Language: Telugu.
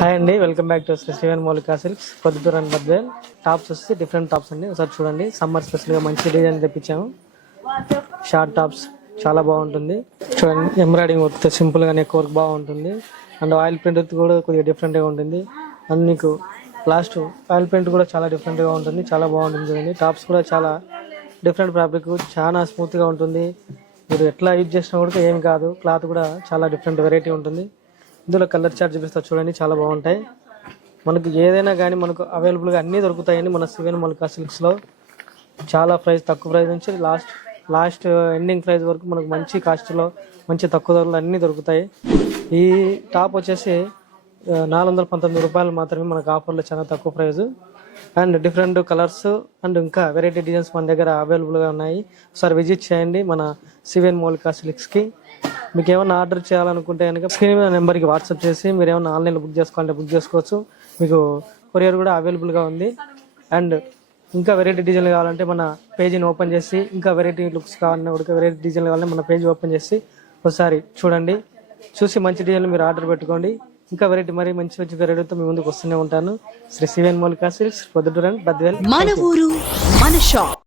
హాయ్ అండి, వెల్కమ్ బ్యాక్ టు శ్రీ శ్రీవన్ మౌలిక silks Proddatur and Badvel. Tops వచ్చి డిఫరెంట్ టాప్స్ అండి. ఒకసారి చూడండి, సమ్మర్ స్పెషల్గా మంచి డిజైన్ తెప్పించాము. షార్ట్ టాప్స్ చాలా బాగుంటుంది. చూడండి, ఎంబ్రాయిడింగ్ వర్క్ సింపుల్గా నెక్ వర్క్ బాగుంటుంది. అండ్ ఆయిల్ ప్రింట్ కూడా కొద్దిగా డిఫరెంట్గా ఉంటుంది. అండ్ మీకు లాస్ట్ ఆయిల్ ప్రింట్ కూడా చాలా డిఫరెంట్గా ఉంటుంది, చాలా బాగుంటుంది. చూడండి, టాప్స్ కూడా చాలా డిఫరెంట్ ఫ్యాబ్రిక్, చాలా స్మూత్గా ఉంటుంది. మీరు ఎట్లా యూజ్ చేసినా కూడా ఏం కాదు. క్లాత్ కూడా చాలా డిఫరెంట్ వెరైటీ ఉంటుంది. ఇందులో కలర్ చార్ట్ చూపిస్తా చూడండి, చాలా బాగుంటాయి. మనకు ఏదైనా కానీ మనకు అవైలబుల్గా అన్నీ దొరుకుతాయండి మన శ్రీవన్ మౌలిక సిల్క్స్లో. చాలా ప్రైస్, తక్కువ ప్రైస్ నుంచి లాస్ట్ ఎండింగ్ ప్రైస్ వరకు మనకు మంచి కాస్ట్లో మంచి తక్కువ ధరలు అన్నీ దొరుకుతాయి. ఈ టాప్ వచ్చేసి 419 రూపాయలు మాత్రమే మనకు ఆఫర్లో, చాలా తక్కువ price. And different colours and ఇంకా వెరైటీ డిజైన్స్ మన దగ్గర అవైలబుల్గా ఉన్నాయి. ఒకసారి విజిట్ చేయండి మన శ్రీవన్ మౌలిక సిల్క్స్కి. మీకు ఏమైనా ఆర్డర్ చేయాలనుకుంటే కనుక స్క్రీన్ మీద నెంబర్కి వాట్సాప్ చేసి మీరు ఏమైనా ఆన్లైన్లో బుక్ చేసుకోవాలంటే బుక్ చేసుకోవచ్చు. మీకు కొరియర్ కూడా అవైలబుల్గా ఉంది. అండ్ ఇంకా వెరైటీ డిజైన్లు కావాలంటే మన పేజీని ఓపెన్ చేసి, ఇంకా వెరైటీ లుక్స్ కావాలన్నా కూడా వెరైటీ డిజైన్లు కావాలంటే మన పేజ్ ఓపెన్ చేసి ఒకసారి చూడండి. చూసి మంచి డిజైన్లు మీరు ఆర్డర్ పెట్టుకోండి. ఇంకా వెరైటీ మరి మంచి మంచి వెరైటీతో మీ ముందుకు వస్తూనే ఉంటాను. శ్రీ శ్రీవన్ మౌలిక సిల్క్స్, పొద్దుటూరు అండ్ బద్వేల్. మన ఊరు మన షాప్.